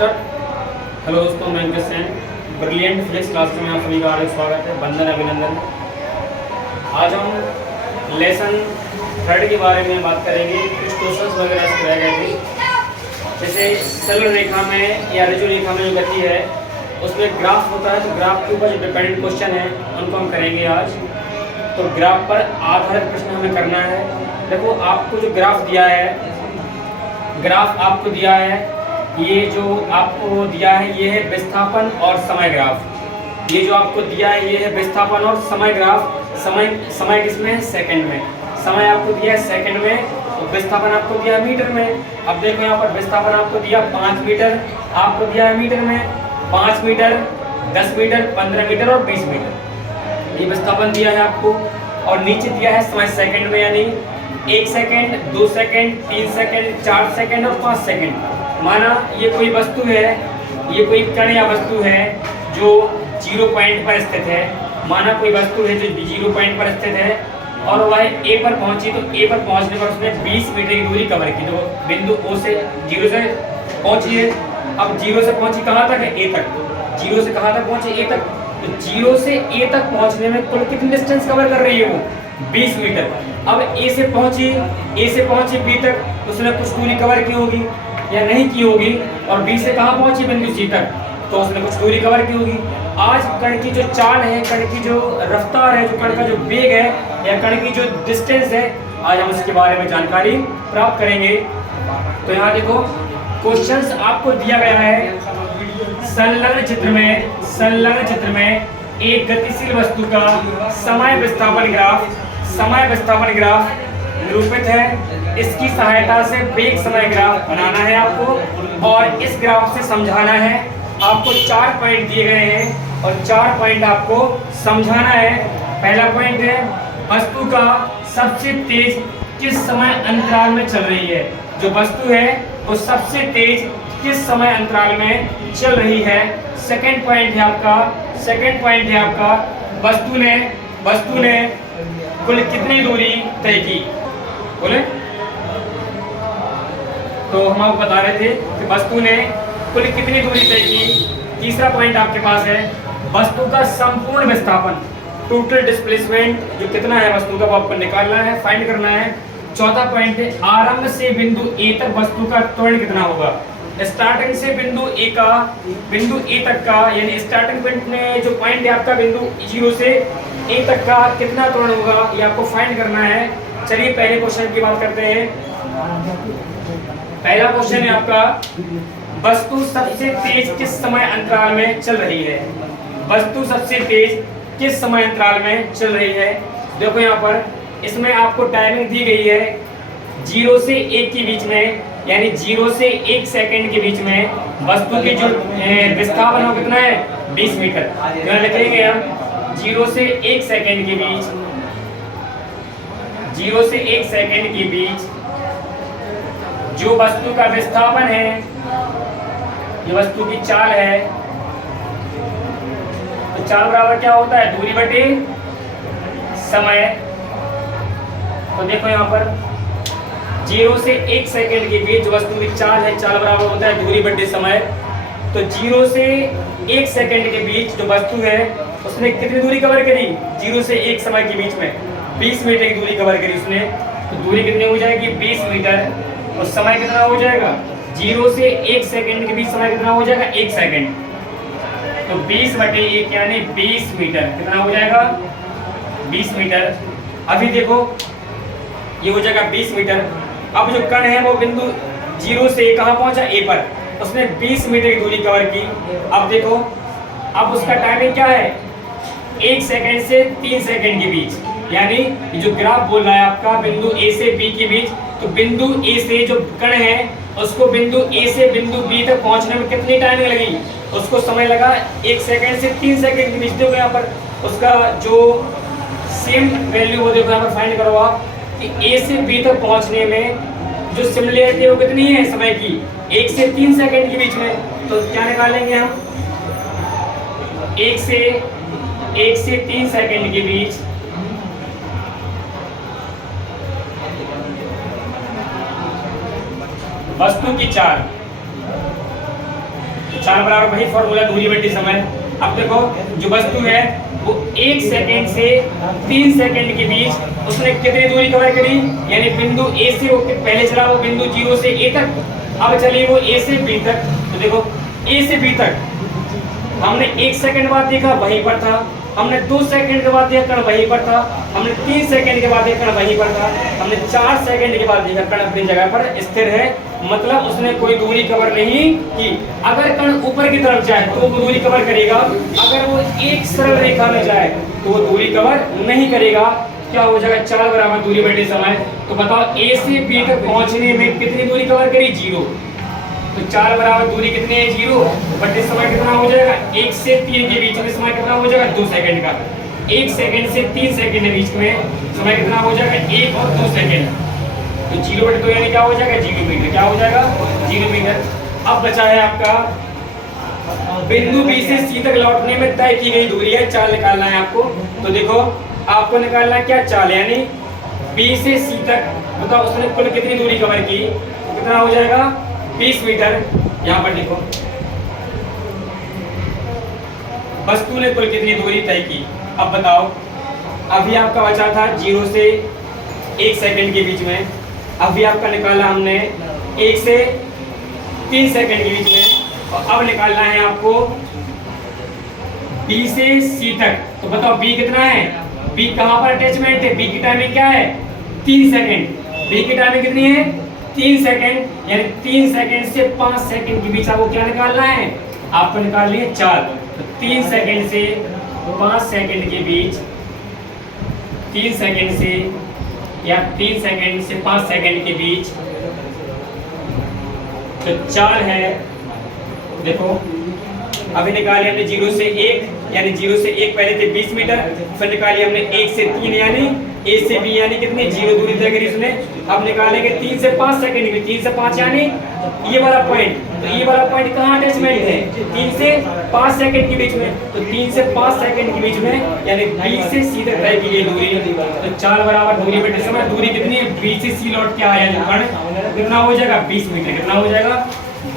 Start. Hello दोस्तों, मैं अंकित Sen, brilliant physics class में आप सभी का हार्दिक स्वागत है। वंदन अभिनंदन। आज हम लेसन 3 के बारे में बात करेंगे। कुछ क्वेश्चंस वगैरह इसके रह गए थे, जैसे सरल रेखा में या रज्जु रेखा में जो गति है उसमें ग्राफ होता है, तो ग्राफ के ऊपर जो डिपेंडेंट क्वेश्चन है उनको हम करेंगे आज। तो ग्राफ पर आधारित प्रश्न हमें करना है। देखो, आपको जो ग्राफ दिया है, ग्राफ आपको दिया है, ये जो आपको दिया है ये है विस्थापन और समय ग्राफ। ये जो आपको दिया है ये है विस्थापन और समय ग्राफ। समय किसमें है? सेकंड में। समय आपको दिया है सेकंड में, तो विस्थापन आपको दिया है मीटर में। अब देखो यहाँ पर विस्थापन आपको दिया 5 मीटर, आपको दिया है मीटर में 5 मीटर, 10 मीटर, 15 मीटर और 20 मीटर। ये विस्थापन दिया है आपको। और नीचे दिया है समय सेकंड में, यानी 1 सेकंड, 2 सेकंड, 3 सेकंड, 4 सेकंड और 5 सेकंड। माना ये कोई वस्तु है, ये कोई कण या वस्तु है जो 0 पॉइंट पर स्थित है। माना कोई वस्तु है जो 0 पॉइंट पर स्थित है और वह ए पर पहुंची, तो ए पर पहुंचने पर उसने 20 मीटर की दूरी कवर की। तो बिंदु ओ से 0 से पहुंची है। अब 0 से पहुंची कहाँ तक है? ए तक। 0 से कहाँ तक पहुंची? ए तक। तो 0 से ए तक पहुंचने में कुल कितनी डिस्टेंस कवर कर रही है वो? 20 मीटर। अब ए से पहुंची बी तक, तो उसने कुछ दूरी कवर की होगी या नहीं की होगी। और बी से कहाँ पहुंची? बिंदु सी तक, तो उसने कुछ दूरी कवर की होगी। आज कण की जो चाल है, कण की जो रफ्तार है, जो कण का जो वेग है या कण की जो डिस्टेंस है, आज हम इसके बारे में जानकारी प्राप्त करेंगे। तो यहाँ देखो, क्वेश्चंस आपको दिया गया है। संलग्न चित्र में एक गतिशील वस्तु का समय विस्थापन ग्राफ निरूपित है। इसकी सहायता से वेग समय ग्राफ बनाना है आपको, और इस ग्राफ से समझाना है। आपको 4 पॉइंट दिए गए हैं और 4 पॉइंट आपको समझाना है। पहला पॉइंट है, वस्तु का सबसे तेज किस समय अंतराल में चल रही है। जो वस्तु है वो सबसे तेज किस समय अंतराल में चल रही है। सेकंड पॉइंट है आपका, वस्तु ने कुल कितनी दूरी तय की? बोले, तो हम आपको बता रहे थे कि वस्तु ने कुल कितनी दूरी तय की। तीसरा पॉइंट आपके पास है, वस्तु का संपूर्ण विस्थापन, टोटल डिस्प्लेसमेंट जो कितना है वस्तु का, वो आपको निकालना है, फाइंड करना है। चौथा पॉइंट है, आरंभ से बिंदु ए तक वस्तु का त्वरण कितना होगा। स्टार्टिंग से बिंदु ए तक का, यानी स्टार्टिंग पॉइंट में जो पॉइंट है आपका बिंदु 0 से ए तक का कितना त्वरण होगा, ये आपको फाइंड करना है। चलिए पहले क्वेश्चन की बात करते हैं। पहला क्वेश्चन है आपका, वस्तु सबसे तेज किस समय अंतराल में चल रही है। वस्तु सबसे तेज किस समय अंतराल में चल रही है? देखो यहाँ पर इसमें आपको टाइमिंग दी गई है 0 से 1 के बीच में, यानी 0 से 1 सेकंड के बीच में वस्तु की जो विस्थापन हो कितना है? 20 मीटर। यहाँ लिखेंगे हम 0 से 1 सेकंड के बीच, 0 से 1 सेकंड के बीच जो वस्तु का विस्थापन है, ये वस्तु की चाल है। तो चाल बराबर क्या होता है? दूरी बटे समय। तो देखो यहाँ पर 0 से 1 सेकंड के बीच जो वस्तु की चाल है, चाल बराबर होता है दूरी बटे समय। तो 0 से 1 सेकंड के बीच जो वस्तु है उसने कितनी दूरी कवर करी? 0 से 1 समय के बीच में 20 मीटर की दूरी कवर करी उसने। तो दूरी कितनी हो जाएगी? 20 मीटर। और समय कितना हो जाएगा? 0 से 1 सेकंड के बीच समय कितना हो जाएगा? 1 सेकंड। तो 20 बटे 1 यानी 20 मीटर। कितना हो जाएगा? 20 मीटर। अभी देखो ये हो जाएगा 20 मीटर। अब जो कण है वो बिंदु 0 से कहाँ पहुंचा? ए पर। उसने 20 मीटर की दूरी कवर की। अब देखो, अब उसका टाइमिंग क्या है? 1 सेकंड से 3 सेकंड के बीच, यानी ये जो ग्राफ बोल रहा है आपका बिंदु ए से बी के बीच, तो बिंदु ए से जो कण है उसको बिंदु ए से बिंदु बी तक पहुंचने में कितनी टाइमिंग लगी? उसको समय लगा 1 सेकंड से 3 सेकंड के बीच। देखो यहाँ पर उसका जो सेम वैल्यू वो देखो यहाँ पर फाइंड करो आप कि ए से बी तक पहुंचने में जो सिमिलरिटी है वो कितनी है समय की? 1 से 3 सेकंड के बीच में। तो क्या निकालेंगे हम? 1 से 3 सेकंड के बीच वस्तु की चाल, चाल बराबर वही फॉर्मूला दूरी बटे समय। अब देखो जो वस्तु है वो 1 सेकंड से 3 सेकंड के बीच उसने कितनी दूरी कवर करी, यानी बिंदु ए से वो पहले चला वो बिंदु 0 से ए तक, अब चली वो ए से बी तक। तो देखो ए से बी तक हमने 1 सेकंड बाद देखा वहीं पर था, हमने 2 सेकंड के बाद देखा कण वहीं पर था, हमने 3 सेकंड के बाद देखा कण वहीं पर था, हमने 4 सेकंड के बाद देखा कण अपनी जगह पर स्थिर है, मतलब उसने कोई दूरी कवर नहीं की। अगर कण ऊपर की तरफ जाए तो वो दूरी कवर करेगा, अगर वो एक सरल रेखा में जाए तो वो दूरी कवर नहीं करेगा। क्या हो जाएगा, चाल बराबर दूरी बटे समय। तो बताओ ए से बी तक पहुंचने में कितनी दूरी कवर करी, 0। तो चाल बराबर दूरी कितनी है, 0 बटे समय कितना हो जाएगा, 1 से 3 के बीच में समय कितना हो जाएगा, 2 सेकंड का। 1 सेकंड से 3 सेकंड के बीच में समय कितना हो जाएगा, 1 और 2 सेकंड। तो 0 बटे 2 यानी क्या हो जाएगा, 0 मीटर। क्या हो जाएगा, 0 मीटर। अब बचा है आपका बिंदु बी से सी तक लौटने में तय की गई दूरी है, चाल निकालना है आपको। तो देखो आपको निकालना है क्या, चाल, यानी बी से सी तक बताओ उसने कुल कितनी दूरी कवर की, कितना हो जाएगा, 20 मीटर। यहाँ पर देखो वस्तु ने कुल कितनी दूरी तय की। अब बताओ अभी आपका बचा था 0 से 1 सेकंड के बीच में, अभी आपका निकाला हमने 1 से 3 सेकंड के बीच में, और अब निकालना है आपको B से C तक। तो बताओ B कितना है, B कहाँ पर अटैचमेंट है, B की टाइमिंग क्या है, 3 सेकंड। B की टाइमिंग कितनी है, 3 सेकंड, यानी 3 सेकंड से 5 सेकंड के बीच आपको क्या निकालना है, आपको निकालनी है चाल। तो 3 सेकंड से 5 सेकंड के बीच, 3 सेकंड से या 3 सेकंड से 5 सेकंड के बीच तो चाल है। देखो अभी निकाली हमने 0 से 1, यानी 0 से 1 पहले थे 20 मीटर, फिर निकाली हमने 1 से 3 यानी A से B यानी कितनी 0 दूरी तय करी उसने। अब निकालेंगे 3 से 5 सेकंड में, 3 से 5 यानी ये वाला पॉइंट। तो ये वाला पॉइंट कहाँ अटैचमेंट है, 3 से 5 सेकंड के बीच में। तो 3 से 5 सेकंड के बीच में यानी B से C तक तय की गई दूरी। तो चाल बराबर दूरी बटे समय। दूरी कितनी है, B से C लौट के आया जो कण, कितना हो जाएगा, 20 मीटर। कितना हो जाएगा,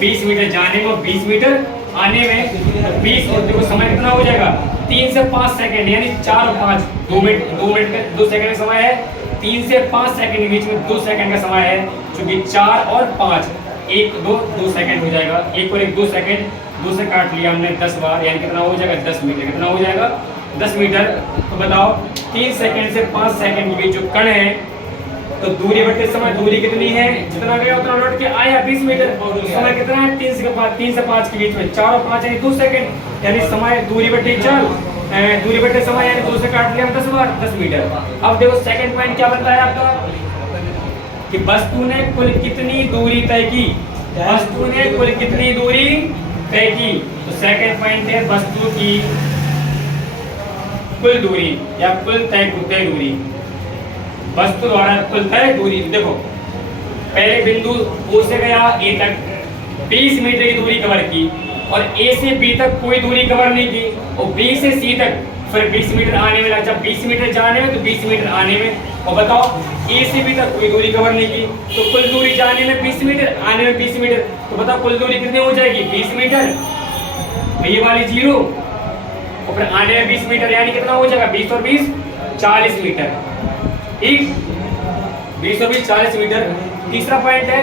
20 मीटर जाने में, 20 मीटर आने में 20, और देखो समय कितना हो जाएगा, 3 से 5 सेकंड, यानी 4 और 5 2 मिनट का 2 सेकंड का समय है। 3 से 5 सेकंड के बीच में 2 सेकंड का समय है, क्योंकि 4 और 5 1 2 सेकंड हो जाएगा। 1 और 1 2 सेकंड, 2 से काट लिया हमने 10 बार, यानी कितना हो जाएगा, 10 मीटर। कितना हो जाएगा, 10 मीटर। तो बताओ 3 सेकंड से 5 सेकंड के बीच जो कण है, तो दूरी बटे समय, दूरी कितनी है, जितना गया उतना लौट के आया 20 मीटर। समय कितना है, 3 से 5 के बीच में 4 और 5 यानी 2 सेकंड, यानी समय दूरी बटे चाल, दूरी बटे समय यानी 2 से काट लिया 10 बार, 10 मीटर। अब देखो सेकंड पॉइंट क्या बनता है आपका, कि वस्तु ने कुल कितनी दूरी तय की, वस्तु ने कुल कितनी दूरी तय की। तो सेकंड पॉइंट है वस्तु की कुल दूरी या कुल तय दूरी, वस्तु द्वारा कुल तय दूरी। देखो पहले बिंदु O से गया A तक 20 मीटर की दूरी कवर की, और A से B तक कोई दूरी कवर नहीं की, और B से C तक फिर 20 मीटर आने में लगा। 20 मीटर जाने में तो 20 मीटर आने में, और बताओ A से B तक कोई दूरी कवर नहीं की, तो कुल दूरी जाने में 20 मीटर, आने में 20 मीटर। तो बताओ कुल दूरी कितनी हो जाएगी, 20 मीटर, ये वाली 0, और फिर आने में 20 मीटर, यानी कितना हो जाएगा, 20 और 20 40 मीटर। ठीक, 20 और 20 40 मीटर। तीसरा पॉइंट है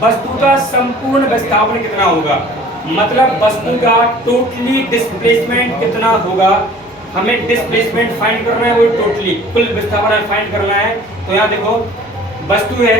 वस्तु का संपूर्ण विस्थापन कितना होगा, मतलब वस्तु का टोटली डिस्प्लेसमेंट कितना होगा। हमें डिस्प्लेसमेंट फाइंड करना है, वो टोटली कुल विस्थापन फाइंड करना है। तो यहाँ देखो वस्तु है,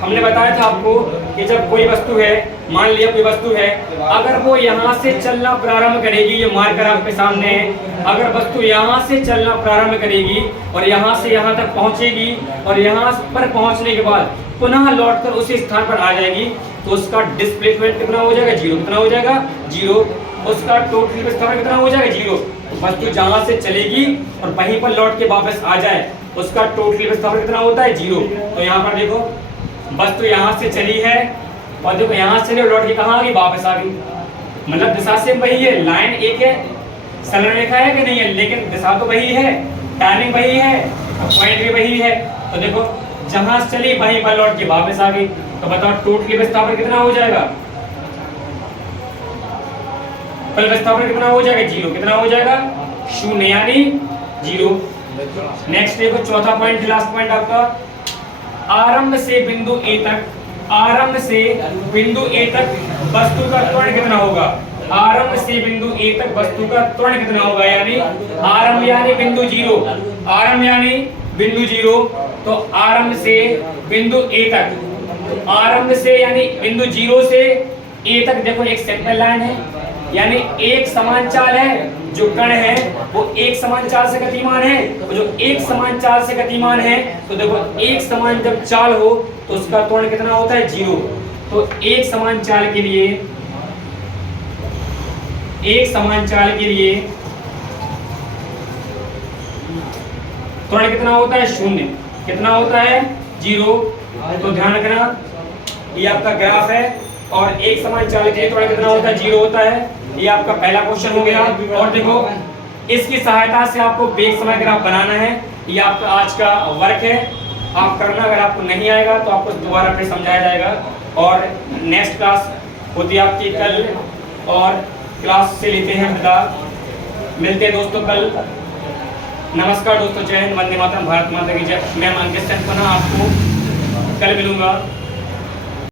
हमने बताया था आपको कि जब कोई वस्तु है, मान लिया कोई वस्तु है, अगर वो यहाँ से चलना प्रारंभ करेगी, ये मार्कर आपके सामने है, अगर वस्तु यहाँ से चलना प्रारंभ करेगी और यहाँ से यहाँ तक पहुँचेगी, और यहाँ पर पहुँचने के बाद पुनः लौटकर उसी स्थान पर आ जाएगी, तो उसका डिस्प्लेसमेंट कितना हो जाएगा, 0। कितना हो जाएगा, 0। उसका टोटल विस्थापन कितना हो जाएगा, 0। वस्तु जहाँ से चलेगी और वहीं पर लौट के वापस आ जाए, उसका टोटल विस्थापन कितना होता है, 0। तो यहाँ पर देखो वस्तु यहाँ से चली है, और देखो यहाँ से चली लौट के कहाँ आ गई, वापस आ गई, मतलब दिशा से वही है, लाइन एक है, सरल रेखा है कि नहीं है, लेकिन दिशा तो वही है, टाइमिंग वही है, पॉइंट भी वही है। तो देखो जहाँ से चली वहीं पर लौट के वापस आ गई। तो बताओ टोटल विस्थापन कितना हो जाएगा, कल विस्थापन कितना हो जाएगा, 0। कितना हो जाएगा, 0 यानी 0। नेक्स्ट देखो चौथा पॉइंट, लास्ट पॉइंट आपका, आरंभ से बिंदु ए तक, आरंभ से बिंदु ए तक वस्तु का त्वरण कितना होगा, आरंभ से बिंदु ए तक वस्तु का त्वरण कितना होगा, यानी आरंभ यानी बिंदु 0, आरंभ यानी बिंदु 0, तो आरंभ से बिंदु ए तक, तो आरंभ से यानी बिंदु 0 से ए तक देखो एक सिंपल लाइन है, यानी एक समान चाल है, जो कण है वो एक समान चाल से गतिमान है, तो जो एक समान चाल से गतिमान है तो देखो एक समान जब चाल हो तो उसका त्वरण कितना होता है, 0। तो एक समान चाल के लिए, एक समान चाल के लिए त्वरण कितना होता है, 0। कितना होता है, 0। तो ध्यान रखना ये आपका ग्राफ है, और एक समान चाल के लिए त्वरण कितना होता है, 0 होता है। ये आपका पहला क्वेश्चन हो गया। और देखो इसकी सहायता से आपको वेग समय ग्राफ बनाना है, ये आपका आज का वर्क है, आप करना। अगर आपको नहीं आएगा तो आपको दोबारा फिर समझाया जाएगा। और नेक्स्ट क्लास होती है आपकी कल, और क्लास से लेते हैं विदा। मिलते हैं दोस्तों कल। नमस्कार दोस्तों, जय हिंद, वंदे मातरम, भारत माता की जय। मैं अंकित सिंह आपको कल मिलूंगा।